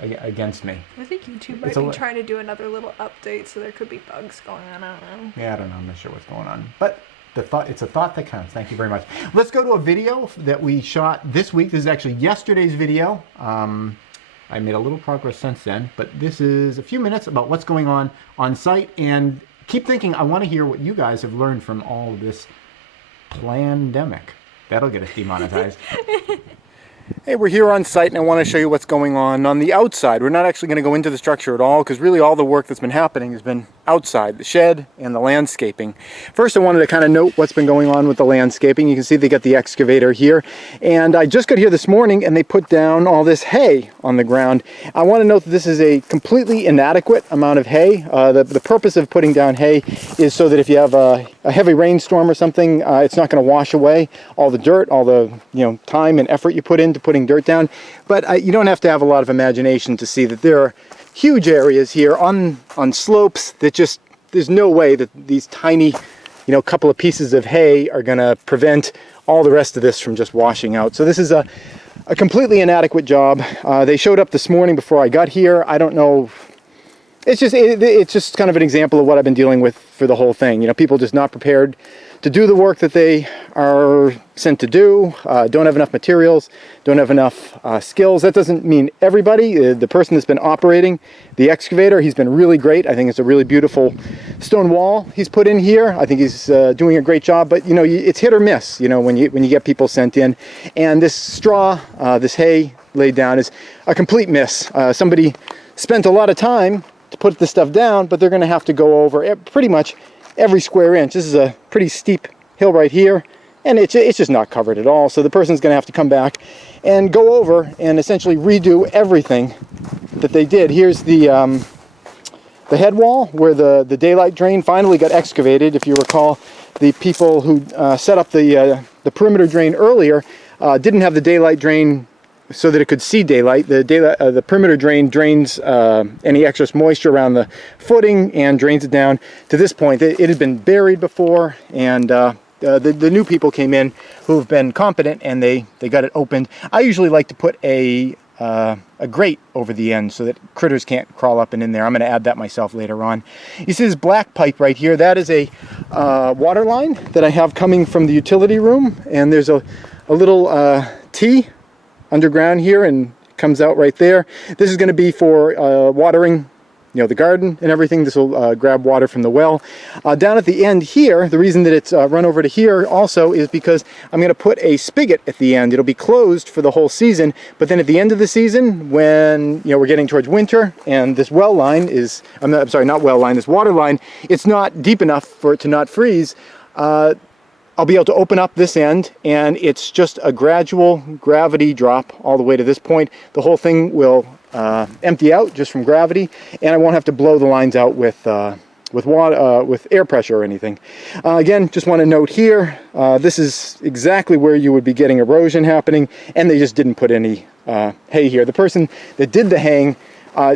against me? I think YouTube might be trying to do another little update, so there could be bugs going on. I don't know. Yeah, I don't know. I'm not sure what's going on, but it's a thought that counts. Thank you very much. Let's go to a video that we shot this week. This is actually yesterday's video. I made a little progress since then, but this is a few minutes about what's going on site. And keep thinking, I want to hear what you guys have learned from all of this pandemic. That'll get us demonetized. Hey, we're here on site and I want to show you what's going on the outside. We're not actually going to go into the structure at all because really all the work that's been happening has been outside, the shed and the landscaping. First, I wanted to kind of note what's been going on with the landscaping. You can see they got the excavator here. And I just got here this morning and they put down all this hay on the ground. I want to note that this is a completely inadequate amount of hay. The purpose of putting down hay is so that if you have a heavy rainstorm or something, it's not going to wash away all the dirt, all the time and effort you put into putting dirt down. But you don't have to have a lot of imagination to see that there are huge areas here on slopes that just, there's no way that these tiny, couple of pieces of hay are going to prevent all the rest of this from just washing out. So this is a completely inadequate job. They showed up this morning before I got here. I don't know. It's just kind of an example of what I've been dealing with for the whole thing. People just not prepared to do the work that they are sent to do, don't have enough materials, don't have enough skills. That doesn't mean everybody. The person that's been operating the excavator, he's been really great. I think it's a really beautiful stone wall he's put in here. I think he's doing a great job, but it's hit or miss, when you get people sent in. And this straw, this hay laid down is a complete miss. Somebody spent a lot of time to put this stuff down, but they're going to have to go over pretty much every square inch. This is a pretty steep hill right here, and it's just not covered at all. So the person's going to have to come back and go over and essentially redo everything that they did. Here's the head wall where the daylight drain finally got excavated. If you recall, the people who set up the perimeter drain earlier didn't have the daylight drain so that it could see daylight. The perimeter drain drains any excess moisture around the footing and drains it down to this point. It had been buried before, and the new people came in who've been competent and they got it opened. I usually like to put a grate over the end so that critters can't crawl up and in there. I'm going to add that myself later on. You see this black pipe right here? That is a water line that I have coming from the utility room, and there's a little T underground here and comes out right there. This is going to be for watering the garden and everything. This will grab water from the well. Down at the end here, the reason that it's run over to here also is because I'm going to put a spigot at the end. It'll be closed for the whole season, but then at the end of the season, when we're getting towards winter and this well line is, I'm sorry, not well line, this water line, it's not deep enough for it to not freeze, I'll be able to open up this end, and it's just a gradual gravity drop all the way to this point. The whole thing will empty out just from gravity, and I won't have to blow the lines out with water, with air pressure or anything. Again, just want to note here, this is exactly where you would be getting erosion happening, and they just didn't put any hay here. The person that did the haying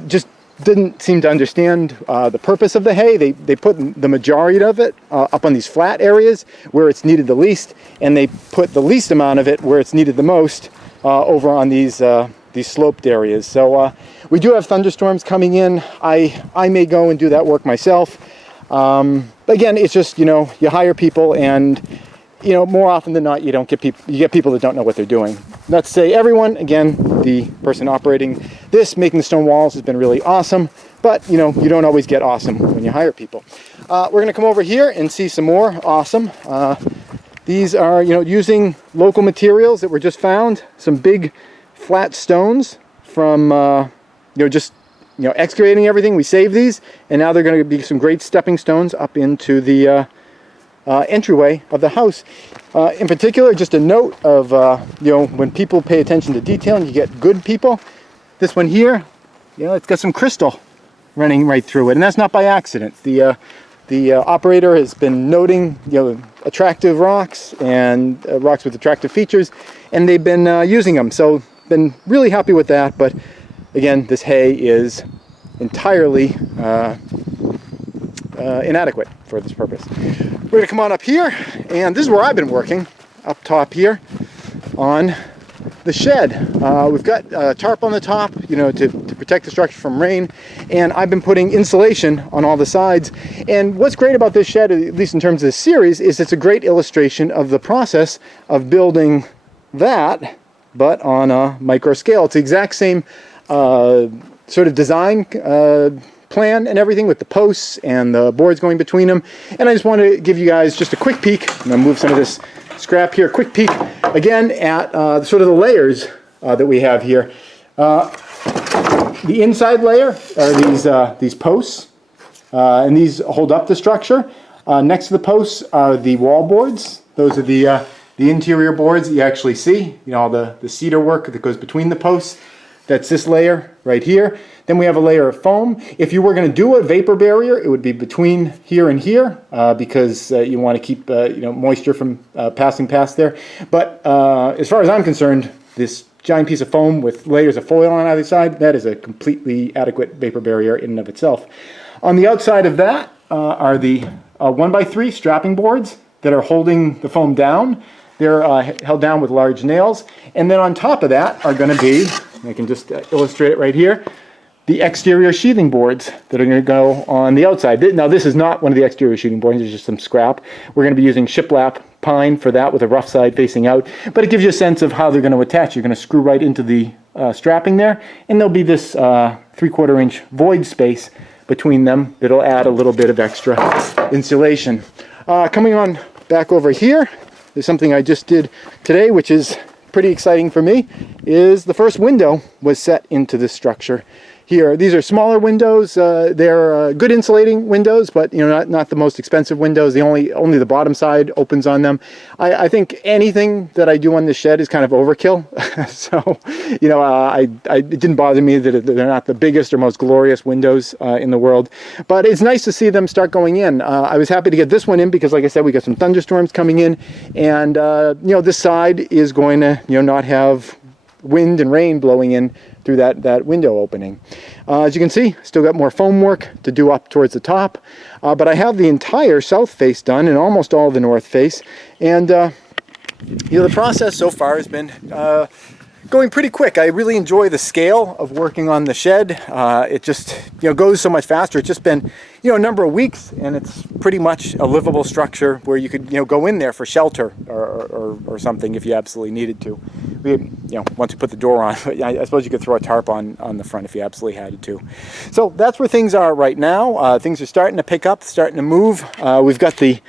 just didn't seem to understand the purpose of the hay. They put the majority of it up on these flat areas where it's needed the least, and they put the least amount of it where it's needed the most over on these sloped areas. So we do have thunderstorms coming in. I may go and do that work myself. But again, it's just, you hire people, and more often than not, you get people that don't know what they're doing. Not to say everyone, again, the person operating this, making the stone walls, has been really awesome, but you don't always get awesome when you hire people. We're going to come over here and see some more awesome. These are, using local materials that were just found, some big flat stones from, excavating everything. We saved these, and now they're going to be some great stepping stones up into the entryway of the house. In particular, just a note of, when people pay attention to detail and you get good people, this one here, it's got some crystal running right through it, and that's not by accident. The operator has been noting, attractive rocks and rocks with attractive features, and they've been using them. So, been really happy with that. But again, this hay is entirely inadequate for this purpose. We're going to come on up here, and this is where I've been working, up top here on the shed. We've got tarp on the top, to protect the structure from rain, and I've been putting insulation on all the sides. And what's great about this shed, at least in terms of this series, is it's a great illustration of the process of building that, but on a micro scale. It's the exact same sort of design plan and everything, with the posts and the boards going between them. And I just want to give you guys just a quick peek. I'm going to move some of this scrap here. Quick peek again, at sort of the layers that we have here. The inside layer are these posts, and these hold up the structure. Next to the posts are the wall boards. Those are the interior boards that you actually see. You know, all the cedar work that goes between the posts. That's this layer right here. Then we have a layer of foam. If you were going to do a vapor barrier, it would be between here and here because you want to keep moisture from passing past there. But as far as I'm concerned, this giant piece of foam with layers of foil on either side, that is a completely adequate vapor barrier in and of itself. On the outside of that are the 1x3 strapping boards that are holding the foam down. They're held down with large nails. And then on top of that are going to be, I can just illustrate it right here, the exterior sheathing boards that are going to go on the outside. Now this is not one of the exterior sheathing boards, it's just some scrap. We're going to be using shiplap pine for that with a rough side facing out, but it gives you a sense of how they're going to attach. You're going to screw right into the strapping there, and there'll be this 3/4 inch void space between them that'll add a little bit of extra insulation. Coming on back over here, there's something I just did today, which is pretty exciting for me, is the first window was set into this structure here. These are smaller windows. They're good insulating windows, but not the most expensive windows. Only the bottom side opens on them. I think anything that I do on this shed is kind of overkill. So, it didn't bother me that they're not the biggest or most glorious windows in the world, but it's nice to see them start going in. I was happy to get this one in because, like I said, we got some thunderstorms coming in, and this side is going to not have wind and rain blowing in through that window opening. As you can see, still got more foam work to do up towards the top, but I have the entire south face done and almost all the north face, and the process so far has been going pretty quick. I really enjoy the scale of working on the shed. It just goes so much faster. It's just been a number of weeks, and it's pretty much a livable structure where you could go in there for shelter or something if you absolutely needed to. Once you put the door on, I suppose you could throw a tarp on the front if you absolutely had to. So that's where things are right now. Things are starting to pick up, starting to move. We've got the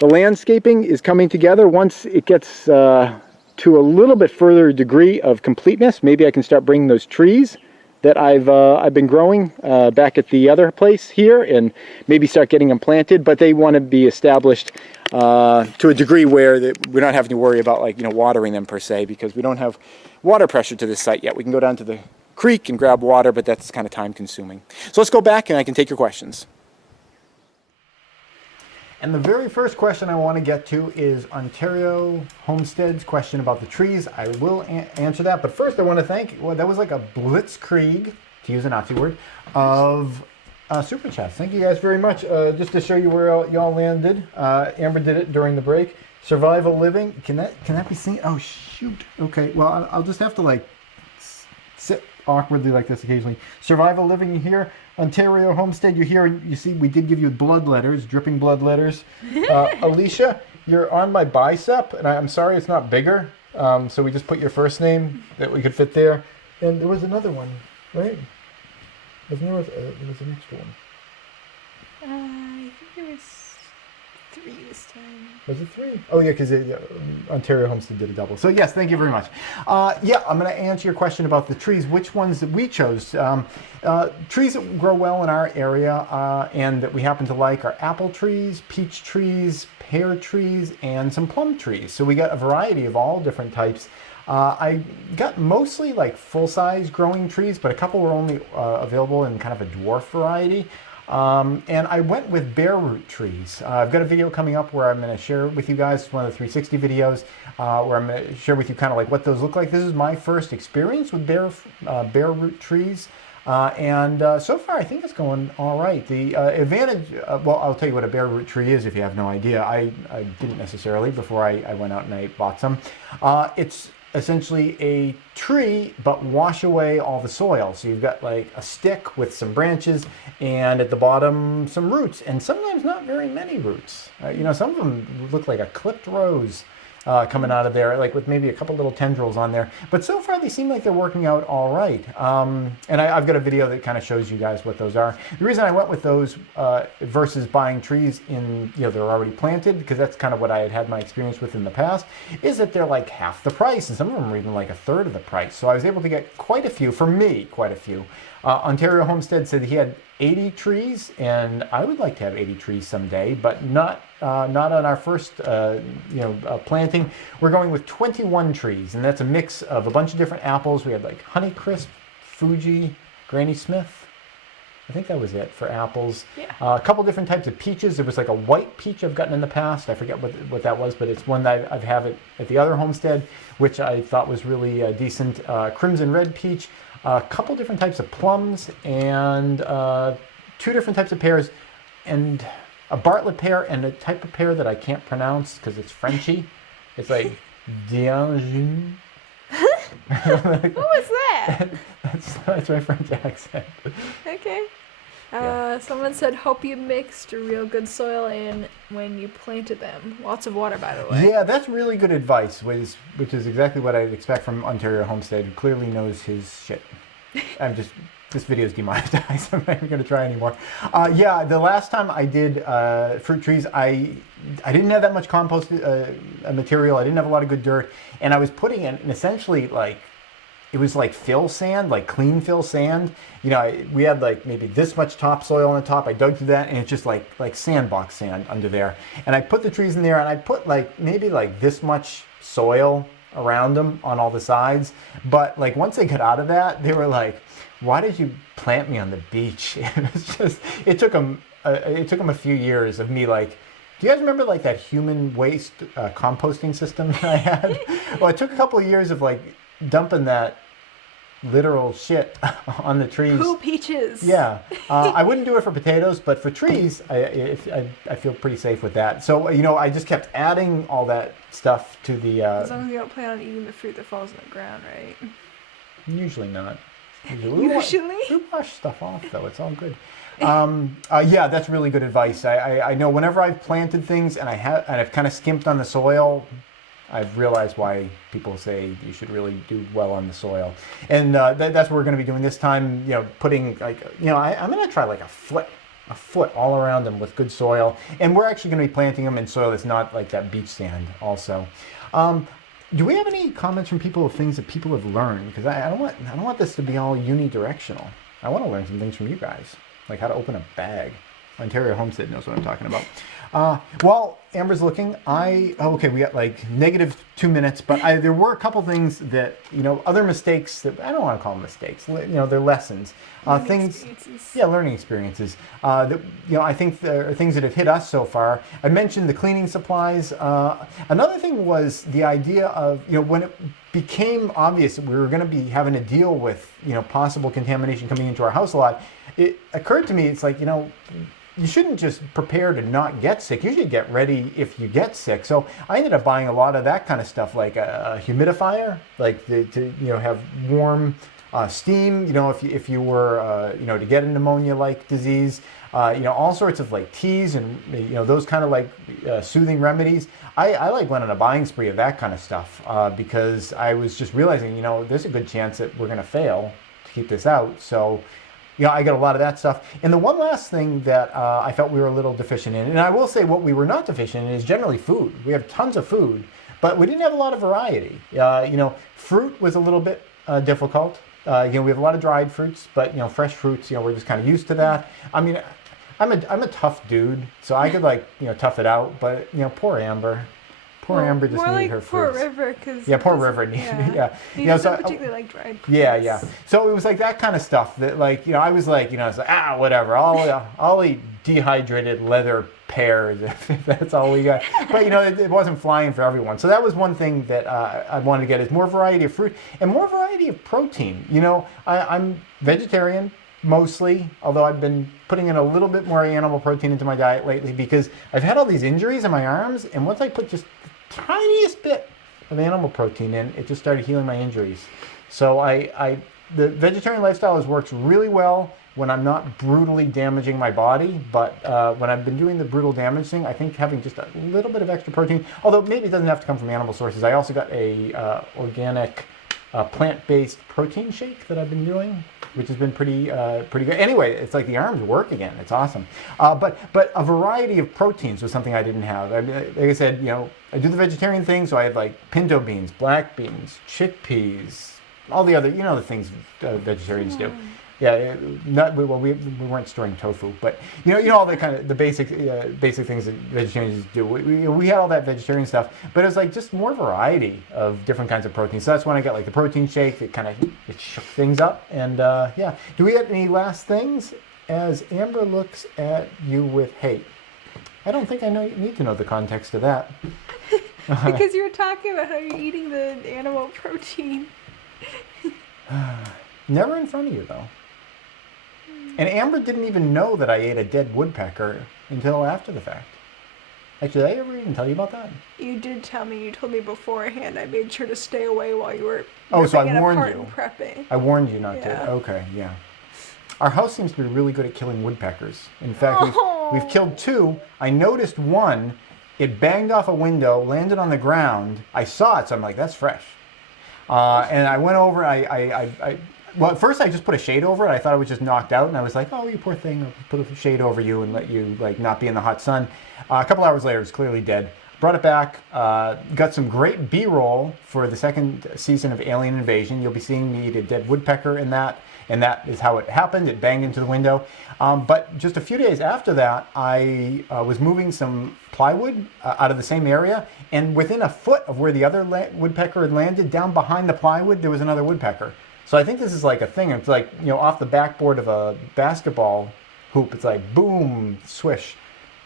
landscaping is coming together. Once it gets to a little bit further degree of completeness, maybe I can start bringing those trees that I've been growing back at the other place here, and maybe start getting them planted. But they want to be established to a degree where we're not having to worry about watering them per se, because we don't have water pressure to this site yet. We can go down to the creek and grab water, but that's kind of time consuming. So let's go back and I can take your questions. And the very first question I want to get to is Ontario Homestead's question about the trees. I will answer that, but first I want to thank, that was like a blitzkrieg, to use a Nazi word, of super chats. Thank you guys very much. Just to show you where y'all landed, Amber did it during the break. Survival Living, can that be seen? Oh shoot, okay, well I'll just have to sit awkwardly like this occasionally. Survival Living, you hear? Ontario Homestead, you hear, you see, we did give you blood letters, dripping blood letters. Alicia, you're on my bicep, and I'm sorry it's not bigger, so we just put your first name that we could fit there. And there was another one, right? There was an extra one. I think there was 3 this time. Was it 3? Oh yeah, because Ontario Homestead did a double. So yes, thank you very much. Yeah, I'm going to answer your question about the trees. Which ones that we chose? Trees that grow well in our area and that we happen to like are apple trees, peach trees, pear trees, and some plum trees. So we got a variety of all different types. I got mostly full-size growing trees, but a couple were only available in kind of a dwarf variety. And I went with bare root trees. I've got a video coming up where I'm going to share with you guys, one of the 360 videos, where I'm going to share with you kind of what those look like. This is my first experience with bare root trees. And so far I think it's going all right. The advantage, well, I'll tell you what a bare root tree is if you have no idea. I didn't necessarily before I went out and I bought some. It's essentially a tree but wash away all the soil. So you've got a stick with some branches and at the bottom some roots, and sometimes not very many roots. Some of them look like a clipped rose. coming out of there, like with maybe a couple little tendrils on there. But so far they seem like they're working out all right. And I've got a video that kind of shows you guys what those are. The reason I went with those versus buying trees in, they're already planted, because that's kind of what I had my experience with in the past, is that they're like half the price, and some of them are even like a third of the price. So I was able to get quite a few, for me, quite a few. Ontario Homestead said he had 80 trees, and I would like to have 80 trees someday, but not on our first planting. We're going with 21 trees, and that's a mix of a bunch of different apples. We had like Honeycrisp, Fuji, Granny Smith. I think that was it for apples. Yeah. A couple different types of peaches. There was like a white peach I've gotten in the past. I forget what that was, but it's one that I've had it at the other homestead, which I thought was really decent. Crimson red peach. A couple different types of plums, and 2 different types of pears, and a Bartlett pear, and a type of pear that I can't pronounce because it's Frenchy. It's like Dianjin. What was that? That's my French accent. Okay. Someone said, hope you mixed real good soil in when you planted them. Lots of water, by the way. Yeah, that's really good advice, which is exactly what I'd expect from Ontario Homestead, who clearly knows his shit. This video is demonetized. I'm not even going to try anymore. Yeah, the last time I did fruit trees, I didn't have that much compost material. I didn't have a lot of good dirt. And I was putting in essentially like, it was like fill sand, like clean fill sand. We had like maybe this much topsoil on the top. I dug through that, and it's just like sandbox sand under there. And I put the trees in there, and I put like maybe like this much soil around them on all the sides. But like once they got out of that, they were like, why did you plant me on the beach? It took them a few years of me like, do you guys remember like that human waste composting system that I had? Well, it took a couple of years of like dumping that literal shit on the trees. Poo peaches. Yeah. I wouldn't do it for potatoes, but for trees, I feel pretty safe with that. So, I just kept adding all that stuff to the... as long as you don't plan on eating the fruit that falls on the ground, right? Usually not. Usually? We wash stuff off, though. It's all good. Yeah, that's really good advice. I know whenever I've planted things and I've kind of skimped on the soil, I've realized why people say you should really do well on the soil. And that's what we're going to be doing this time, putting like, I'm going to try like a foot all around them with good soil. And we're actually going to be planting them in soil that's not like that beach sand also. Do we have any comments from people of things that people have learned? Because I don't want this to be all unidirectional. I want to learn some things from you guys, like how to open a bag. Ontario Homestead knows what I'm talking about. While Amber's looking, okay, we got like -2 minutes, but there were a couple things that, other mistakes that, I don't want to call them mistakes, they're lessons. Learning experiences. That, I think there are things that have hit us so far. I mentioned the cleaning supplies. Another thing was the idea of, when it became obvious that we were going to be having to deal with, possible contamination coming into our house a lot, it occurred to me, it's like, you shouldn't just prepare to not get sick. You should get ready if you get sick. So I ended up buying a lot of that kind of stuff, like a humidifier, like to have warm steam. If you were to get a pneumonia-like disease, all sorts of like teas and those kind of like soothing remedies. I like went on a buying spree of that kind of stuff because I was just realizing there's a good chance that we're going to fail to keep this out. So. I got a lot of that stuff. And the one last thing that I felt we were a little deficient in, and I will say what we were not deficient in is generally food. We have tons of food, but we didn't have a lot of variety. Fruit was a little bit difficult. We have a lot of dried fruits, but fresh fruits, we're just kind of used to that. I mean, I'm a tough dude, so I could tough it out, but poor Amber. Poor Amber just needed her fruits. Poor River, because... Yeah, poor River. He doesn't particularly like dried fruits. Yeah. So it was like that kind of stuff that I was like, it's like, whatever. I'll eat dehydrated leather pears if that's all we got. But, it wasn't flying for everyone. So that was one thing that I wanted to get is more variety of fruit and more variety of protein. I'm vegetarian mostly, although I've been putting in a little bit more animal protein into my diet lately because I've had all these injuries in my arms, and once I put just tiniest bit of animal protein in, it just started healing my injuries. So the vegetarian lifestyle works really well. when I'm not brutally damaging my body, but when I've been doing the brutal damage thing, I think having just a little bit of extra protein, although maybe it doesn't have to come from animal sources. I also got a organic plant-based protein shake that I've been doing, which has been pretty good. Anyway, it's like the arms work again. It's awesome. But a variety of proteins was something I didn't have. I mean, like I said, I do the vegetarian thing, so I had like pinto beans, black beans, chickpeas, all the other, the things vegetarians do. Yeah, we weren't storing tofu, but all the kind of the basic things that vegetarians do. We had all that vegetarian stuff, but it was like just more variety of different kinds of proteins. So that's when I got like the protein shake. It kind of shook things up. And yeah, do we have any last things? As Amber looks at you with hate, I don't think I need to know the context of that. Because you were talking about how you're eating the animal protein. Never in front of you though. And Amber didn't even know that I ate a dead woodpecker until after the fact. Actually, did I ever even tell you about that? You did tell me. You told me beforehand. I made sure to stay away while you were so I warned you. Prepping. I warned you not to. Okay, yeah. Our house seems to be really good at killing woodpeckers. In fact, we've killed 2. I noticed one. It banged off a window, landed on the ground. I saw it, so I'm like, that's fresh. And I went over. Well, at first I just put a shade over it. I thought it was just knocked out, and I was like, "Oh, you poor thing! I'll put a shade over you and let you not be in the hot sun." A couple hours later, it's clearly dead. Brought it back. Got some great B-roll for the second season of Alien Invasion. You'll be seeing me eat a dead woodpecker in that, and that is how it happened. It banged into the window. But just a few days after that, I was moving some plywood out of the same area, and within a foot of where the other woodpecker had landed, down behind the plywood, there was another woodpecker. So I think this is like a thing. It's like, off the backboard of a basketball hoop. It's like boom, swish.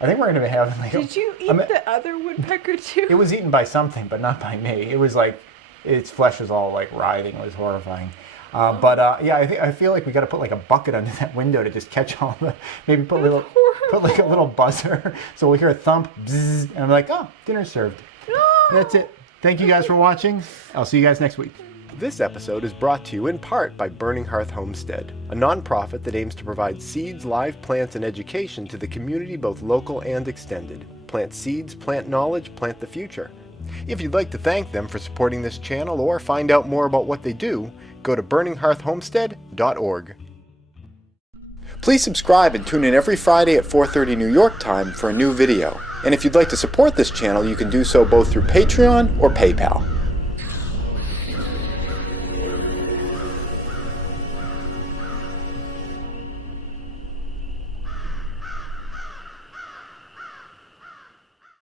I think we're going to be having like. Did you eat the other woodpecker too? It was eaten by something, but not by me. It was like, its flesh was all like writhing. It was horrifying. Yeah, I feel like we got to put like a bucket under that window to just catch all the. Maybe put like a little buzzer, so we'll hear a thump, bzzz, and I'm like, oh, dinner's served. No! That's it. Thank you guys for watching. I'll see you guys next week. This episode is brought to you in part by Burning Hearth Homestead, a nonprofit that aims to provide seeds, live plants, and education to the community, both local and extended. Plant seeds, plant knowledge, plant the future. If you'd like to thank them for supporting this channel or find out more about what they do, go to burninghearthhomestead.org. Please subscribe and tune in every Friday at 4:30 New York time for a new video. And if you'd like to support this channel, you can do so both through Patreon or PayPal.